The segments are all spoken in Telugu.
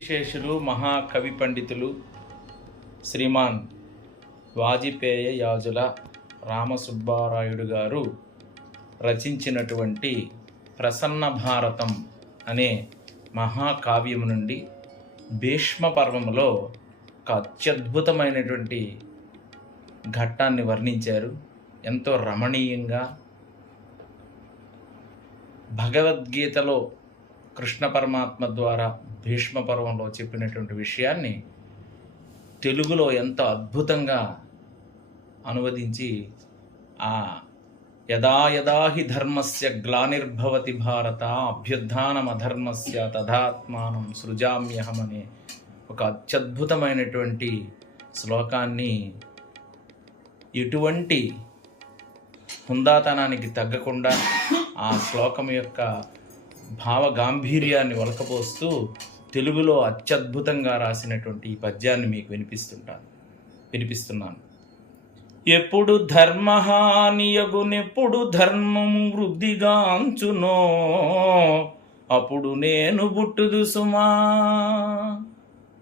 విశేషులు మహాకవి పండితులు శ్రీమాన్ వాజిపేయ యాజుల రామసుబ్బారాయుడు గారు రచించినటువంటి ప్రసన్న భారతం అనే మహాకావ్యము నుండి భీష్మ పర్వములో ఒక అత్యద్భుతమైనటువంటి ఘట్టాన్ని వర్ణించారు. ఎంతో రమణీయంగా భగవద్గీతలో కృష్ణ పరమాత్మ ద్వారా భీష్మ పర్వంలో చెప్పినటువంటి విషయాన్ని తెలుగులో ఎంతో అద్భుతంగా అనువదించి ఆ యదా యదా హి ధర్మస్య గ్లానిర్భవతి భారత అభ్యుత్థానమధర్మస్య తదాత్మానం సృజామ్యహం అనే ఒక అత్యద్భుతమైనటువంటి శ్లోకాన్ని ఎటువంటి హుందాతనానికి తగ్గకుండా ఆ శ్లోకం యొక్క భావ గాంభీర్యాన్ని ఒలకపోస్తూ తెలుగులో అత్యద్భుతంగా రాసినటువంటి ఈ పద్యాన్ని మీకు వినిపిస్తున్నాను. ఎప్పుడు ధర్మహానియగునెప్పుడు ధర్మము వృద్ధిగాంచునో అప్పుడు నేను బుట్టుదు సుమా.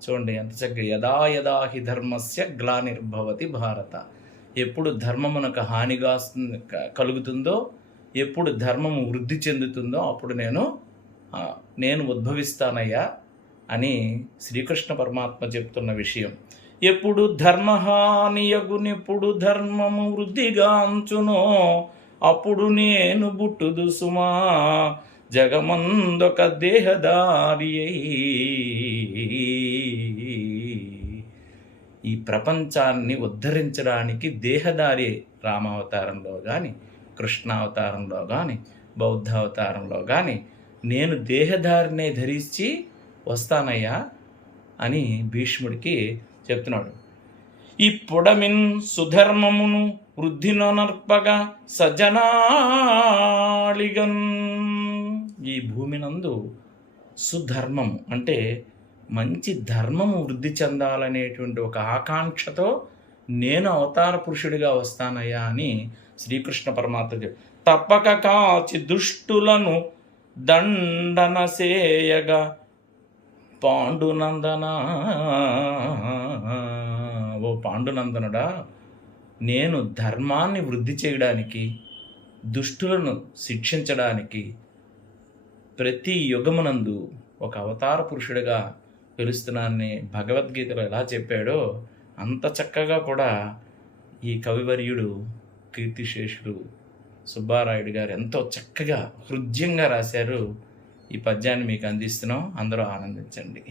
చూడండి ఎంత చక్కగా యదా యదా హి ధర్మస్య గ్లానిర్భవతి భారత. ఎప్పుడు ధర్మమునకు హానిగా కలుగుతుందో, ఎప్పుడు ధర్మము వృద్ధి చెందుతుందో అప్పుడు నేను ఉద్భవిస్తానయ్యా అని శ్రీకృష్ణ పరమాత్మ చెప్తున్న విషయం. ఎప్పుడు ధర్మహానియగునెప్పుడు ధర్మము వృద్ధిగాంచునో అప్పుడు నేను బుట్టుదు సుమా. జగమందొక దేహదారి ఈ ప్రపంచాన్ని ఉద్ధరించడానికి దేహదారి రామావతారంలో కానీ, కృష్ణావతారంలో కానీ, బౌద్ధావతారంలో కానీ నేను దేహధారినే ధరించి వస్తానయ్యా అని భీష్ముడికి చెప్తున్నాడు. ఈ పొడమిన్ సుధర్మమును వృద్ధినొనర్పగా సజ్జనాళిగన్. ఈ భూమినందు సుధర్మము అంటే మంచి ధర్మము వృద్ధి చెందాలనేటువంటి ఒక ఆకాంక్షతో నేను అవతార పురుషుడిగా వస్తానయ్యా అని శ్రీకృష్ణ పరమాత్మ తప్పక కాచి దుష్టులను దండన సేయగా పాండునందన. ఓ పాండునందనుడా, నేను ధర్మాన్ని వృద్ధి చేయడానికి, దుష్టులను శిక్షించడానికి ప్రతి యుగమునందు ఒక అవతార పురుషుడిగా పిలుస్తున్నానని భగవద్గీతలో ఎలా చెప్పాడో అంత చక్కగా కూడా ఈ కవివర్యుడు కీర్తిశేషుడు సుబ్బారాయుడు గారు ఎంతో చక్కగా హృద్యంగా రాశారు. ఈ పద్యాన్ని మీకు అందిస్తున్నాం, అందరూ ఆనందించండి.